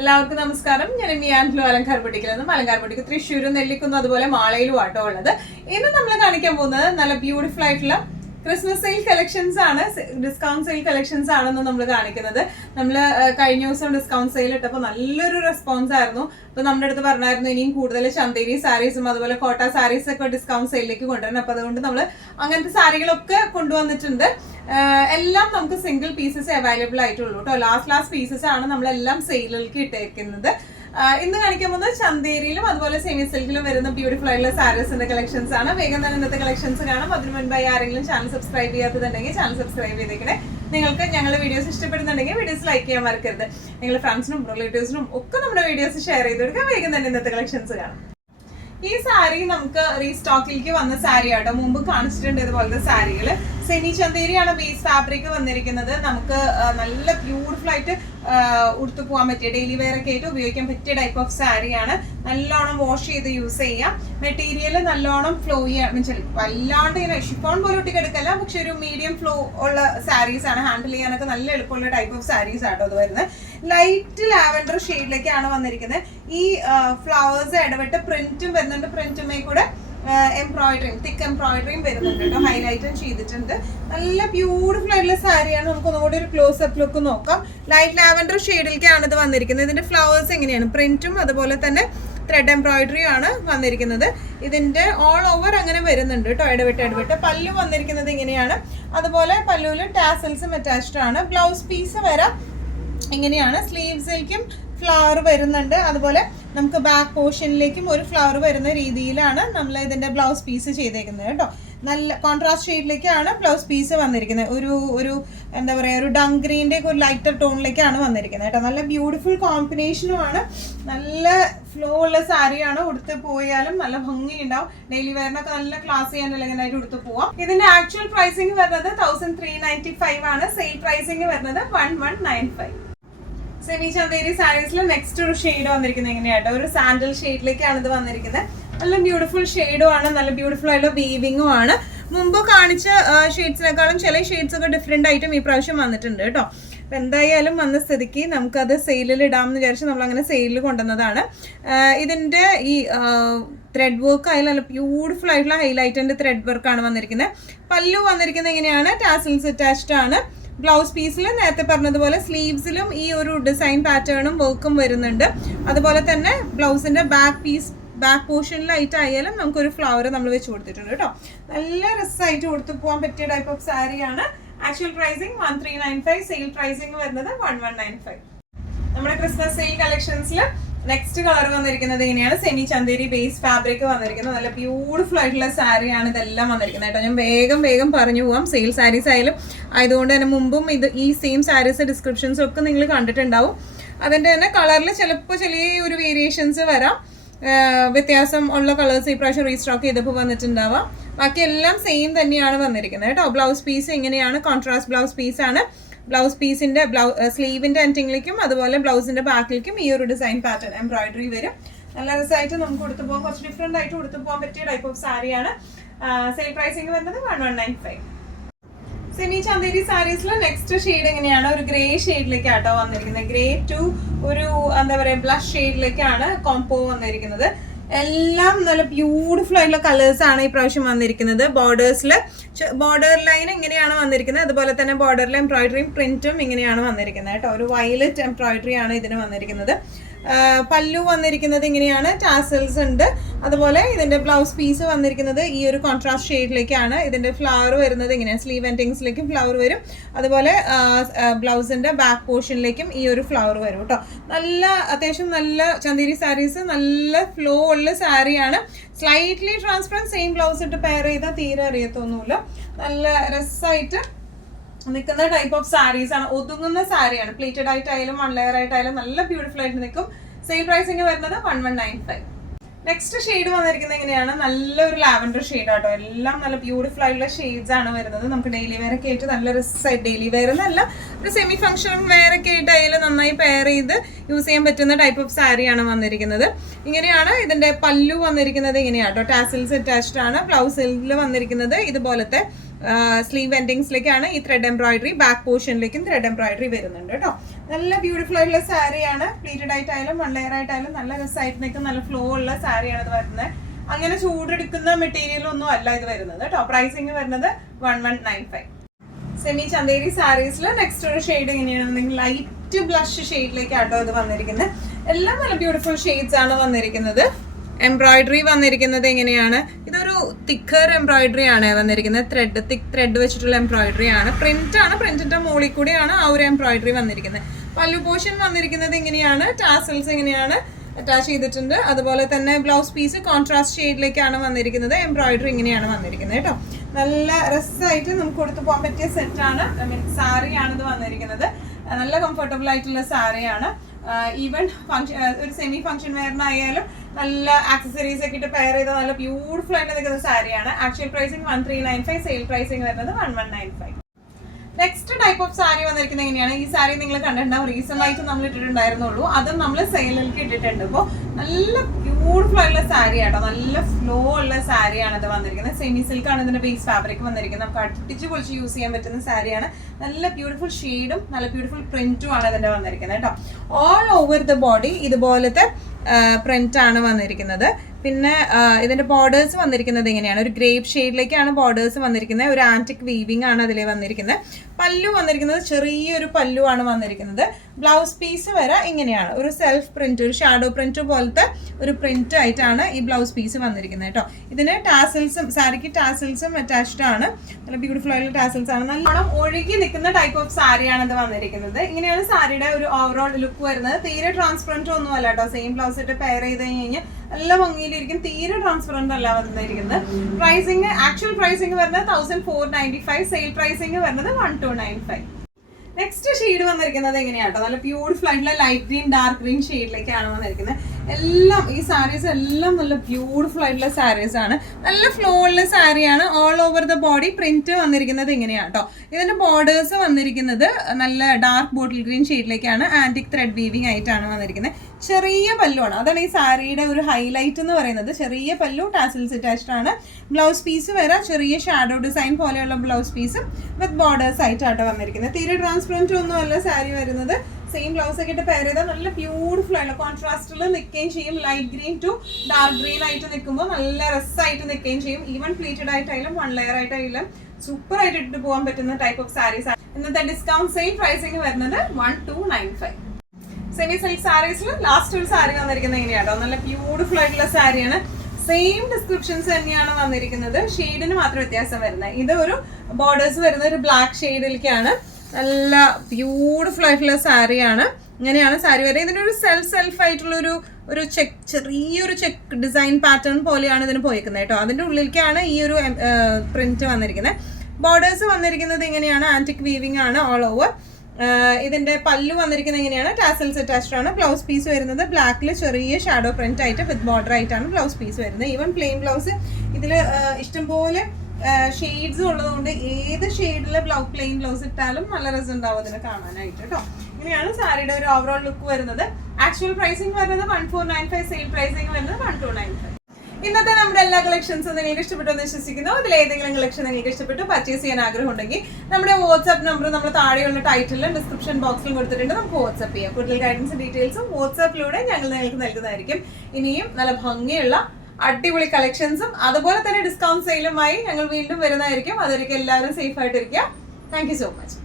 എല്ലാവർക്കും നമസ്കാരം. ഞാൻ മിയാൻലു അലങ്കാർ ബുട്ടിക്കിൽ നിന്നും അലങ്കാർ ബുട്ടിക്ക് തൃശ്ശൂരും നെല്ലിക്കുന്നും അതുപോലെ മാളയിലും ആട്ടോ ഉള്ളത്. ഇന്ന് നമ്മൾ കാണിക്കാൻ പോകുന്നത് നല്ല ബ്യൂട്ടിഫുൾ ആയിട്ടുള്ള ക്രിസ്മസ് സെയിൽ കളക്ഷൻസ് ആണ്, ഡിസ്കൗണ്ട് സെയിൽ കളക്ഷൻസ് ആണെന്ന് നമ്മൾ കാണിക്കുന്നത്. നമ്മൾ കഴിഞ്ഞ ദിവസം ഡിസ്കൗണ്ട് സെയിൽ ഇട്ടപ്പോൾ നല്ലൊരു റെസ്പോൺസ് ആയിരുന്നു. അപ്പോൾ നമ്മുടെ അടുത്ത് പറഞ്ഞായിരുന്നു ഇനിയും കൂടുതൽ ചന്തേരി സാരീസും അതുപോലെ കോട്ട സാരീസ് ഒക്കെ ഡിസ്കൗണ്ട് സെയിലിലേക്ക് കൊണ്ടുവരണം. അപ്പോൾ അതുകൊണ്ട് നമ്മൾ അങ്ങനത്തെ സാരികളൊക്കെ കൊണ്ടുവന്നിട്ടുണ്ട്. എല്ലാം നമുക്ക് സിംഗിൾ പീസസ് അവൈലബിൾ ആയിട്ടുള്ളൂ കേട്ടോ. ലാസ്റ്റ് പീസസ് ആണ് നമ്മളെല്ലാം സെയിലിലേക്ക് ഇട്ടേക്കുന്നത്. ഇന്ന് കാണിക്കാൻ പോകുന്നത് ചന്തേരിയിലും അതുപോലെ സെമി സിൽക്കിലും വരുന്ന ബ്യൂട്ടിഫുൾ ആയിട്ടുള്ള സാരീസിന്റെ കളക്ഷൻസ് ആണ്. വേഗം തന്നെ ഇന്നത്തെ കളക്ഷൻസ് കാണാം. അതിന് മുൻപായി ആരെങ്കിലും ചാനൽ സബ്സ്ക്രൈബ് ചെയ്യാത്തതുണ്ടെങ്കിൽ ചാനൽ സബ്സ്ക്രൈബ് ചെയ്തേക്കണേ. നിങ്ങൾക്ക് ഞങ്ങളുടെ വീഡിയോസ് ഇഷ്ടപ്പെടുന്നുണ്ടെങ്കിൽ വീഡിയോസ് ലൈക്ക് ചെയ്യാൻ മറക്കരുത്. നിങ്ങളുടെ ഫ്രണ്ട്സിനും റിലേറ്റീവ്സിനും ഒക്കെ നമ്മുടെ വീഡിയോസ് ഷെയർ ചെയ്ത് കൊടുക്കാം. വേഗം തന്നെ ഇന്നത്തെ കളക്ഷൻസ് കാണാം. ഈ സാരി നമുക്ക് റീസ്റ്റോക്കിലേക്ക് വന്ന സാരി ആട്ടോ. മുമ്പ് കാണിച്ചിട്ടുണ്ട് ഇതുപോലത്തെ സാരികൾ. സെമി ചന്തേരിയാണ് ബേസ് ഫാബ്രിക് വന്നിരിക്കുന്നത്. നമുക്ക് നല്ല ബ്യൂട്ടിഫുൾ ആയിട്ട് ഉടുത്തു പോകാൻ പറ്റിയ ഡെയിലി വെയർ ഒക്കെ ആയിട്ട് ഉപയോഗിക്കാൻ പറ്റിയ ടൈപ്പ് ഓഫ് സാരിയാണ്. നല്ലോണം വാഷ് ചെയ്ത് യൂസ് ചെയ്യാം. മെറ്റീരിയൽ നല്ലോണം ഫ്ലോ ചെയ്യാൻ വല്ലാണ്ട് ഇങ്ങനെ ഷിഫോൺ പോലെ ഒട്ടിക്കെടുക്കല്ല, പക്ഷെ ഒരു മീഡിയം ഫ്ലോ ഉള്ള സാരീസ് ആണ്. ഹാൻഡിൽ ചെയ്യാനൊക്കെ നല്ല എളുപ്പമുള്ള ടൈപ്പ് ഓഫ് സാരീസ് ആട്ടോ അത് വരുന്നത്. ലൈറ്റ് ലാവൻഡർ ഷെയ്ഡിലേക്കാണ് വന്നിരിക്കുന്നത്. ഈ ഫ്ലവേഴ്സ് ഇടവിട്ട് പ്രിന്റും വരുന്നുണ്ട്. പ്രിന്റുമേ കൂടെ എംബ്രോയിഡറിയും തിക്ക് എംബ്രോയിഡറിയും വരുന്നുണ്ട് കേട്ടോ. ഹൈലൈറ്റും ചെയ്തിട്ടുണ്ട്. നല്ല ബ്യൂട്ടിഫുൾ ആയിട്ടുള്ള സാരിയാണ്. നമുക്ക് ഒന്നുകൂടി ഒരു ക്ലോസ് അപ്പ് ലുക്ക് നോക്കാം. ലൈറ്റ് ലാവൻഡർ ഷെയ്ഡിലേക്കാണ് ഇത് വന്നിരിക്കുന്നത്. ഇതിന്റെ ഫ്ലവേഴ്സ് എങ്ങനെയാണ്, പ്രിന്റും അതുപോലെ തന്നെ ത്രെഡ് എംബ്രോയിഡറിയും ആണ് വന്നിരിക്കുന്നത്. ഇതിന്റെ ഓൾ ഓവർ അങ്ങനെ വരുന്നുണ്ട് കേട്ടോ, ഇടവിട്ട്. പല്ലു വന്നിരിക്കുന്നത് ഇങ്ങനെയാണ്. അതുപോലെ പല്ലുവിൽ ടാസൽസും അറ്റാച്ച്ഡ് ആണ്. ബ്ലൗസ് പീസ് വരാം ഇങ്ങനെയാണ്. സ്ലീവ്സിലേക്കും ഫ്ലവർ വരുന്നുണ്ട്. അതുപോലെ നമുക്ക് ബാക്ക് പോർഷനിലേക്കും ഒരു ഫ്ലവർ വരുന്ന രീതിയിലാണ് നമ്മൾ ഇതിന്റെ ബ്ലൗസ് പീസ് ചെയ്തേക്കുന്നത് കേട്ടോ. നല്ല കോൺട്രാസ്റ്റ് ഷെയ്ഡിലേക്കാണ് ബ്ലൗസ് പീസ് വന്നിരിക്കുന്നത്. ഒരു എന്താ പറയുക, ഒരു ഡങ് ഗ്രീൻ്റെ ഒരു ലൈറ്റർ ടോണിലേക്കാണ് വന്നിരിക്കുന്നത് കേട്ടോ. നല്ല ബ്യൂട്ടിഫുൾ കോമ്പിനേഷനുമാണ്. നല്ല ഫ്ലോ ഉള്ള സാരിയാണ്. ഉടുത്ത് പോയാലും നല്ല ഭംഗി ഉണ്ടാവും. ഡെയിലി വെയറിനൊക്കെ നല്ല ക്ലാസ് ചെയ്യാൻ എലഗൻ്റായിട്ട് ഉടുത്ത് പോവാം. ഇതിന്റെ ആക്ച്വൽ പ്രൈസിങ് വരുന്നത് 1395 ആണ്. സെയിൽ പ്രൈസിങ് വരുന്നത് 1195. സെമി ചന്തേരി സാരീസിൽ നെക്സ്റ്റ് ഒരു ഷെയ്ഡ് വന്നിരിക്കുന്നത് എങ്ങനെയാട്ടോ, ഒരു സാൻഡൽ ഷെയ്ഡിലേക്കാണ് ഇത് വന്നിരിക്കുന്നത്. നല്ല ബ്യൂട്ടിഫുൾ ഷെയ്ഡും ആണ്, നല്ല ബ്യൂട്ടിഫുൾ ആയിട്ടുള്ള വീവിങ്ങും ആണ്. മുമ്പ് കാണിച്ച ഷെയ്ഡ്സിനെക്കാളും ചില ഷെയ്ഡ്സ് ഒക്കെ ഡിഫറെന്റ് ആയിട്ടും ഈ പ്രാവശ്യം വന്നിട്ടുണ്ട് കേട്ടോ. അപ്പം എന്തായാലും വന്ന സ്ഥിതിക്ക് നമുക്കത് സെയിലിൽ ഇടാമെന്ന് വിചാരിച്ച് നമ്മളങ്ങനെ സെയിലിൽ കൊണ്ടുവന്നതാണ്. ഇതിൻ്റെ ഈ ത്രെഡ് വർക്ക് ആയാലും നല്ല ബ്യൂട്ടിഫുൾ ആയിട്ടുള്ള ഹൈലൈറ്റിൻ്റെ ത്രെഡ് വർക്കാണ് വന്നിരിക്കുന്നത്. പല്ലു വന്നിരിക്കുന്നത് എങ്ങനെയാണ്, ടാസിൽസ് അറ്റാച്ച്ഡ് ആണ്. ബ്ലൗസ് പീസിൽ നേരത്തെ പറഞ്ഞതുപോലെ സ്ലീവ്സിലും ഈ ഒരു ഡിസൈൻ പാറ്റേണും വർക്കും വരുന്നുണ്ട്. അതുപോലെ തന്നെ ബ്ലൗസിന്റെ ബാക്ക് പോർഷനിലായിട്ടായാലും നമുക്കൊരു ഫ്ലവർ നമ്മൾ വെച്ച് കൊടുത്തിട്ടുണ്ട് കേട്ടോ. നല്ല രസമായിട്ട് കൊടുത്തു പോകാൻ പറ്റിയ ടൈപ്പ് ഓഫ് സാരിയാണ്. ആക്ച്വൽ പ്രൈസിങ് 1395, സെയിൽ പ്രൈസിങ് വരുന്നത് 1195. നമ്മുടെ ക്രിസ്മസ് സെയിൽ കളക്ഷൻസിൽ നെക്സ്റ്റ് കളർ വന്നിരിക്കുന്നത് ഇങ്ങനെയാണ്. സെമി ചന്തേരി ബേസ് ഫാബ്രിക് വന്നിരിക്കുന്നത്. നല്ല ബ്യൂട്ടിഫുൾ ആയിട്ടുള്ള സാരിയാണ് ഇതെല്ലാം വന്നിരിക്കുന്നത് കേട്ടോ. ഞാൻ വേഗം പറഞ്ഞു പോവാം. സെയിൽ സാരീസ് ആയാലും ആയതുകൊണ്ട് തന്നെ മുമ്പും ഈ സെയിം സാരീസ് ഡിസ്ക്രിപ്ഷൻസ് ഒക്കെ നിങ്ങൾ കണ്ടിട്ടുണ്ടാവും. അതിൻ്റെ തന്നെ കളറിൽ ചിലപ്പോൾ ചെറിയൊരു വേരിയേഷൻസ് വരാം. വ്യത്യാസം ഉള്ള കളേഴ്സ് ഈ പ്രാവശ്യം റീസ്റ്റോക്ക് ചെയ്തപ്പോൾ വന്നിട്ടുണ്ടാവാം. ബാക്കി എല്ലാം സെയിം തന്നെയാണ് വന്നിരിക്കുന്നത് കേട്ടോ. ബ്ലൗസ് പീസ് ഇങ്ങനെയാണ്, കോൺട്രാസ്റ്റ് ബ്ലൗസ് പീസാണ്. ബ്ലൗസ് പീസിന്റെ സ്ലീവിന്റെ എൻഡിങ്ങിലേക്കും അതുപോലെ ബ്ലൗസിന്റെ ബാക്കിലേക്കും ഈ ഒരു ഡിസൈൻ പാറ്റേൺ എംബ്രോയിഡറി വരും. നല്ല രസമായിട്ട് നമുക്ക് കൊടുത്തു പോകാം. കുറച്ച് ഡിഫറെന്റ് ആയിട്ട് കൊടുത്തു പോകാൻ പറ്റിയ ടൈപ്പ് ഓഫ് സാരിയാണ്. സെയിൽ പ്രൈസിങ് വരുന്നത് 1195. സെമി ചന്തേരി സാരീസിൽ നെക്സ്റ്റ് ഷെയ്ഡ് എങ്ങനെയാണ്, ഒരു ഗ്രേ ഷെയ്ഡിലേക്കാട്ടോ വന്നിരിക്കുന്നത്. ഗ്രേ ടു ഒരു എന്താ പറയുക ബ്ലഷ് ഷെയ്ഡിലേക്കാണ് കോംബോ വന്നിരിക്കുന്നത്. എല്ലാം നല്ല ബ്യൂട്ടിഫുൾ ആയിട്ടുള്ള കളേഴ്സ് ആണ് ഈ പ്രാവശ്യം വന്നിരിക്കുന്നത്. ബോർഡർ ലൈൻ ഇങ്ങനെയാണ് വന്നിരിക്കുന്നത്. അതുപോലെ തന്നെ ബോർഡറിലെ എംബ്രോയിഡറിയും പ്രിന്റും ഇങ്ങനെയാണ് വന്നിരിക്കുന്നത് കേട്ടോ. ഒരു വയലറ്റ് എംബ്രോയിഡറി ആണ് ഇതിന് വന്നിരിക്കുന്നത്. പല്ലു വന്നിരിക്കുന്നത് ഇങ്ങനെയാണ്, ടാസൽസ് ഉണ്ട്. അതുപോലെ ഇതിന്റെ ബ്ലൗസ് പീസ് വന്നിരിക്കുന്നത് ഈ ഒരു കോൺട്രാസ്റ്റ് ഷെയ്ഡിലേക്കാണ്. ഇതിന്റെ ഫ്ലവർ വരുന്നത് ഇങ്ങനെയാണ്, സ്ലീവ് എൻഡിങ്സിലേക്കും ഫ്ലവർ വരും. അതുപോലെ ബ്ലൗസിന്റെ ബാക്ക് പോർഷനിലേക്കും ഈ ഒരു ഫ്ലവർ വരും കേട്ടോ. നല്ല അത്യാവശ്യം നല്ല ചന്തേരി സാരീസ്, നല്ല ഫ്ലോ ഉള്ള സാരിയാണ്. സ്ലൈറ്റ്ലി ട്രാൻസ്പെറൻറ്റ്, സെയിം ബ്ലൗസ് ഇട്ട് പെയർ ചെയ്താൽ തീരെ അറിയത്തൊന്നുമില്ല. നല്ല രസമായിട്ട് നിൽക്കുന്ന ടൈപ്പ് ഓഫ് സാരീസ് ആണ്. ഒതുങ്ങുന്ന സാരിയാണ്. പ്ലേറ്റഡ് ആയിട്ടായാലും 1 ലെയർ ആയിട്ടായാലും നല്ല ബ്യൂട്ടിഫുൾ ആയിട്ട് നിൽക്കും. സെയിൽ പ്രൈസിങ് വരുന്നത് 1195. നെക്സ്റ്റ് ഷെയ്ഡ് വന്നിരിക്കുന്നത് എങ്ങനെയാണ്, നല്ലൊരു ലാവൻഡർ ഷെയ്ഡ് ആട്ടോ. എല്ലാം നല്ല ബ്യൂട്ടിഫുൾ ആയിട്ടുള്ള ഷെയ്ഡ്സ് ആണ് വരുന്നത്. നമുക്ക് ഡെയിലി വെയർ ഒക്കെ ആയിട്ട് നല്ല രസമായിട്ട്, ഡെയിലി വെയർ എന്നല്ല ഒരു സെമി ഫംഗ്ഷൻ വെയർ ഒക്കെ ആയിട്ടായാലും നന്നായി പെയർ ചെയ്ത് യൂസ് ചെയ്യാൻ പറ്റുന്ന ടൈപ്പ് ഓഫ് സാരിയാണ് വന്നിരിക്കുന്നത്. ഇങ്ങനെയാണ് ഇതിന്റെ പല്ലു വന്നിരിക്കുന്നത്. ഇങ്ങനെയാട്ടോ, ടാസിൽസ് അറ്റാച്ച്ഡ് ആണ്. ബ്ലൗസിൽ വന്നിരിക്കുന്നത് ഇതുപോലത്തെ സ്ലീവ് എൻഡിങ്സിലേക്കാണ് ഈ ത്രെഡ് എംബ്രോയിഡറി, ബാക്ക് പോർഷനിലേക്കും ത്രെഡ് എംബ്രോയിഡറി വരുന്നുണ്ട് കേട്ടോ. നല്ല ബ്യൂട്ടിഫുൾ ആയിട്ടുള്ള സാരിയാണ്. പ്ലീറ്റഡ് ആയിട്ടായാലും 1 ലെയർ ആയിട്ടായാലും നല്ല രസമായിട്ട് നിൽക്കും. നല്ല ഫ്ലോ ഉള്ള സാരിയാണ് ഇത് വരുന്നത്. അങ്ങനെ ചൂടെടുക്കുന്ന മെറ്റീരിയൽ ഒന്നും അല്ല ഇത് വരുന്നത് കേട്ടോ. പ്രൈസിങ് വരുന്നത് 1195. സെമി ചന്തേരി സാരീസിൽ നെക്സ്റ്റ് ഒരു ഷെയ്ഡ് എങ്ങനെയാണെന്നുണ്ടെങ്കിൽ ലൈറ്റ് ബ്ലഷ് ഷെയ്ഡിലേക്കാട്ടോ ഇത് വന്നിരിക്കുന്നത്. എല്ലാം നല്ല ബ്യൂട്ടിഫുൾ ഷെയ്ഡ്സ് ആണ് വന്നിരിക്കുന്നത്. എംബ്രോയിഡറി വന്നിരിക്കുന്നത് എങ്ങനെയാണ്, ഇതൊരു തിക്കർ എംബ്രോയിഡറി ആണ് വന്നിരിക്കുന്നത്. തിക്ക് ത്രെഡ് വെച്ചിട്ടുള്ള എംബ്രോയിഡറി ആണ്. പ്രിന്റ് ആണ്, പ്രിന്റിന്റെ മുകളിൽ കൂടിയാണ് ആ ഒരു എംബ്രോയിഡറി വന്നിരിക്കുന്നത്. പല്ലു പോർഷൻ വന്നിരിക്കുന്നത് ഇങ്ങനെയാണ്. ടാസൽസ് ഇങ്ങനെയാണ് അറ്റാച്ച് ചെയ്തിട്ടുണ്ട്. അതുപോലെ തന്നെ ബ്ലൗസ് പീസ് കോൺട്രാസ്റ്റ് ഷെയ്ഡിലേക്കാണ് വന്നിരിക്കുന്നത്. എംബ്രോയിഡറി ഇങ്ങനെയാണ് വന്നിരിക്കുന്നത് കേട്ടോ. നല്ല രസമായിട്ട് നമുക്ക് കൊടുത്തു പോകാൻ പറ്റിയ സെറ്റാണ്. ഐ മീൻ സാരിയാണ് ഇത് വന്നിരിക്കുന്നത്. നല്ല കംഫർട്ടബിൾ ആയിട്ടുള്ള സാരിയാണ്. ഈവൻ ഒരു സെമി ഫംഗ്ഷൻ വെയറിനായാലും നല്ല ആക്സസറീസ് ഒക്കെ ഇട്ട് പെയർ ചെയ്ത നല്ല ബ്യൂട്ടിഫുൾ ആയിട്ട് നിൽക്കുന്ന സാരിയാണ്. ആക്ച്വൽ പ്രൈസിങ് 1395, സെയിൽ പ്രൈസിങ് വരുന്നത് 1195. നെക്സ്റ്റ് ടൈപ്പ് ഓഫ് സാരി വന്നിരിക്കുന്നത് എങ്ങനെയാണ്, ഈ സാരി നിങ്ങൾ കണ്ടിട്ടുണ്ടാവും, റീസെന്റ് ആയിട്ട് നമ്മൾ ഇട്ടിട്ടുണ്ടായിരുന്നുള്ളൂ. അതും നമ്മൾ സെയിലിലേക്ക് ഇട്ടിട്ടുണ്ട്. ഇപ്പോൾ നല്ല ബ്യൂട്ടിഫുൾ ആയിട്ടുള്ള സാരി ആട്ടോ, നല്ല ഫ്ലോ ഉള്ള സാരിയാണ് ഇത് വന്നിരിക്കുന്നത്. സെമി സിൽക്ക് ആണ് ഇതിന്റെ ബേസ് ഫാബ്രിക് വന്നിരിക്കുന്നത്. നമുക്ക് അടിച്ച് പൊളിച്ച് യൂസ് ചെയ്യാൻ പറ്റുന്ന സാരിയാണ്. നല്ല ബ്യൂട്ടിഫുൾ ഷെയ്ഡും നല്ല ബ്യൂട്ടിഫുൾ പ്രിന്റും ആണ് ഇതിന്റെ വന്നിരിക്കുന്നത് കേട്ടോ. ഓൾ ഓവർ ദ ബോഡി ഇതുപോലത്തെ പ്രിന്റ് ആണ് വന്നിരിക്കുന്നത്. പിന്നെ ഇതിന്റെ ബോർഡേഴ്സ് വന്നിരിക്കുന്നത് എങ്ങനെയാണ്, ഒരു ഗ്രേപ്പ് ഷെയ്ഡിലേക്കാണ് ബോർഡേഴ്സ് വന്നിരിക്കുന്നത്. ഒരു ആന്റിക് വീവിംഗ് ആണ് അതിൽ വന്നിരിക്കുന്നത്. പല്ലു വന്നിരിക്കുന്നത് ചെറിയൊരു പല്ലു ആണ് വന്നിരിക്കുന്നത്. ബ്ലൗസ് പീസ് വരെ ഇങ്ങനെയാണ്, ഒരു സെൽഫ് പ്രിന്റ്, ഒരു ഷാഡോ പ്രിന്റ് പോലത്തെ ഒരു പ്രിന്റ് ആയിട്ടാണ് ഈ ബ്ലൗസ് പീസ് വന്നിരിക്കുന്നത് കേട്ടോ. ഇതിന് ടാസൽസും, സാരിക്ക് ടാസൽസും അറ്റാച്ച്ഡ് ആണ്. നല്ല ബ്യൂട്ടിഫുൾ ആയിട്ടുള്ള ടാസൽസ് ആണ്. നല്ലോണം ഒഴുകി നിൽക്കുന്ന ടൈപ്പ് ഓഫ് സാരിയാണ് ഇത് വന്നിരിക്കുന്നത്. ഇങ്ങനെയാണ് സാരിയുടെ ഒരു ഓവറോൾ ലുക്ക് വരുന്നത്. തീരെ ട്രാൻസ്പെറന്റ് ഒന്നും അല്ല കേട്ടോ. സെയിം ബ്ലൗസ് ഇട്ട് പെയർ ചെയ്ത് കഴിഞ്ഞാൽ നല്ല ഭംഗിയിലിരിക്കും. തീരെ ട്രാൻസ്പെറന്റ് അല്ല വന്നിരിക്കുന്നത്. പ്രൈസിങ്, ആക്ച്വൽ പ്രൈസിങ് വരുന്നത് 1495, സെയിൽ പ്രൈസിങ് വരുന്നത് 1295. നെക്സ്റ്റ് ഷെയ്ഡ് വന്നിരിക്കുന്നത് എങ്ങനെയാട്ടോ, നല്ല ബ്യൂട്ടിഫുൾ ആയിട്ടുള്ള ലൈറ്റ് ഗ്രീൻ ഡാർക്ക് ഗ്രീൻ ഷെയ്ഡിലേക്കാണ് വന്നിരിക്കുന്നത്. എല്ലാം ഈ സാരീസ് എല്ലാം നല്ല ബ്യൂട്ടിഫുൾ ആയിട്ടുള്ള സാരീസ് ആണ്. നല്ല ഫ്ലോ ഉള്ള സാരിയാണ്. All over the body print വന്നിരിക്കുന്നത് ഇങ്ങനെയാട്ടോ. ഇതിന്റെ ബോർഡേഴ്സ് വന്നിരിക്കുന്നത് നല്ല ഡാർക്ക് ബോട്ടിൽ ഗ്രീൻ ഷെയ്ഡിലേക്കാണ്. ആന്റിക് ത്രെഡ് വീവിംഗ് ആയിട്ടാണ് വന്നിരിക്കുന്നത്. ചെറിയ പല്ലുവാണ്, അതാണ് ഈ സാരിയുടെ ഒരു ഹൈലൈറ്റ് എന്ന് പറയുന്നത്. ചെറിയ പല്ലു, ടാസൽസ് അറ്റാച്ച്ഡ് ആണ്. ബ്ലൗസ് പീസ് വരെ ചെറിയ ഷാഡോ ഡിസൈൻ പോലെയുള്ള ബ്ലൗസ് പീസും വിത്ത് ബോർഡേഴ്സ് ആയിട്ടാണ് വന്നിരിക്കുന്നത്. തീരെ ട്രാൻസ്പെറന്റ് ഒന്നും അല്ല സാരി വരുന്നത്. സെയിം ബ്ലൗസ് ഒക്കെ ഇട്ട് പെയർ ചെയ്താൽ നല്ല ബ്യൂട്ടിഫുൾ ആയിട്ടുള്ള കോൺട്രാസ്റ്റിൽ നിൽക്കുകയും ചെയ്യും. Light green to dark green ആയിട്ട് നിൽക്കുമ്പോൾ നല്ല രസമായിട്ട് നിൽക്കുകയും ചെയ്യും. ഈവൻ പ്ലീറ്റഡ് ആയിട്ടായാലും 1 ലെയർ ആയിട്ടായാലും സൂപ്പർ ആയിട്ട് ഇട്ട് പോകാൻ പറ്റുന്ന ടൈപ്പ് ഓഫ് സാരീസ് ആണ്. ഇന്നത്തെ ഡിസ്കൗണ്ട് സെയിൽ പ്രൈസിങ് വരുന്നത് 1295. സെമി സിൽക്ക് സാരീസിൽ ലാസ്റ്റ് ഒരു സാരി വന്നിരിക്കുന്നത് എങ്ങനെയാണോ, നല്ല ബ്യൂട്ടിഫുൾ ആയിട്ടുള്ള സാരിയാണ്. സെയിം ഡിസ്ക്രിപ്ഷൻസ് തന്നെയാണ് വന്നിരിക്കുന്നത്. ഷെയ്ഡിന് മാത്രം വ്യത്യാസം വരുന്നത്. ഇത് ഒരു ബോർഡേഴ്സ് വരുന്ന ഒരു ബ്ലാക്ക് ഷെയ്ഡിലേക്കാണ്. നല്ല ബ്യൂട്ടിഫുൾ ആയിട്ടുള്ള സാരിയാണ്. ഇങ്ങനെയാണ് സാരി വരെ. ഇതിനൊരു സെൽഫ് ആയിട്ടുള്ള ഒരു ചെറിയൊരു ചെക്ക് ഡിസൈൻ പാറ്റേൺ പോലെയാണ് ഇതിന് പോയിരിക്കുന്നത് കേട്ടോ. അതിന്റെ ഉള്ളിലേക്കാണ് ഈ ഒരു പ്രിന്റ് വന്നിരിക്കുന്നത്. ബോർഡേഴ്സ് വന്നിരിക്കുന്നത് ഇങ്ങനെയാണ്, ആന്റിക് വീവിംഗ് ആണ് ഓൾ ഓവർ. ഇതിന്റെ പല്ലു വന്നിരിക്കുന്നത് എങ്ങനെയാണ്, ടാസൽസ് അറ്റാച്ച്ഡ് ആണ്. ബ്ലൗസ് പീസ് വരുന്നത് ബ്ലാക്കിൽ ചെറിയ ഷാഡോ പ്രിന്റ് ആയിട്ട് വിത്ത് ബോർഡർ ആയിട്ടാണ് ബ്ലൗസ് പീസ് വരുന്നത്. ഈവൻ പ്ലെയിൻ ബ്ലൗസ് ഇതിൽ ഇഷ്ടംപോലെ ഷെയ്ഡ്സ് ഉള്ളതുകൊണ്ട് ഏത് ഷെയ്ഡിലെ പ്ലെയിൻ ബ്ലൗസ് ഇട്ടാലും നല്ല രസം ഉണ്ടാവും അതിനെ കാണാനായിട്ട് കേട്ടോ. ഇങ്ങനെയാണ് സാരിയുടെ ഒരു ഓവറോൾ ലുക്ക് വരുന്നത്. ആക്ച്വൽ പ്രൈസിങ് വരുന്നത് 1495, സെയിൽ പ്രൈസിങ് വരുന്നത് 1295. ഇന്നത്തെ നമ്മുടെ എല്ലാ കളക്ഷൻസും നിങ്ങൾക്ക് ഇഷ്ടപ്പെട്ടു എന്ന് വിശ്വസിക്കുന്നു. അതിൽ ഏതെങ്കിലും കളക്ഷൻ നിങ്ങൾക്ക് ഇഷ്ടപ്പെട്ടു പർച്ചേസ് ചെയ്യാൻ ആഗ്രഹം ഉണ്ടെങ്കിൽ നമ്മുടെ വാട്സ്ആപ്പ് നമ്പർ നമ്മൾ താഴെയുള്ള ടൈറ്റിലും ഡിസ്ക്രിപ്ഷൻ ബോക്സിലും കൊടുത്തിട്ടുണ്ട്. നമുക്ക് വാട്സ്ആപ്പ് ചെയ്യാം. കൂടുതൽ ഗൈഡൻസ് ഡീറ്റെയിൽസും വാട്സ്ആപ്പിലൂടെ ഞങ്ങൾ നിങ്ങൾക്ക് നൽകുന്നതായിരിക്കും. ഇനിയും നല്ല ഭംഗിയുള്ള അടിപൊളി കളക്ഷൻസും അതുപോലെ തന്നെ ഡിസ്കൗണ്ട് സെയിലുമായി ഞങ്ങൾ വീണ്ടും വരുന്നതായിരിക്കും. അതൊരിക്കലും എല്ലാവരും സേഫ് ആയിട്ടിരിക്കുക. Thank you so much.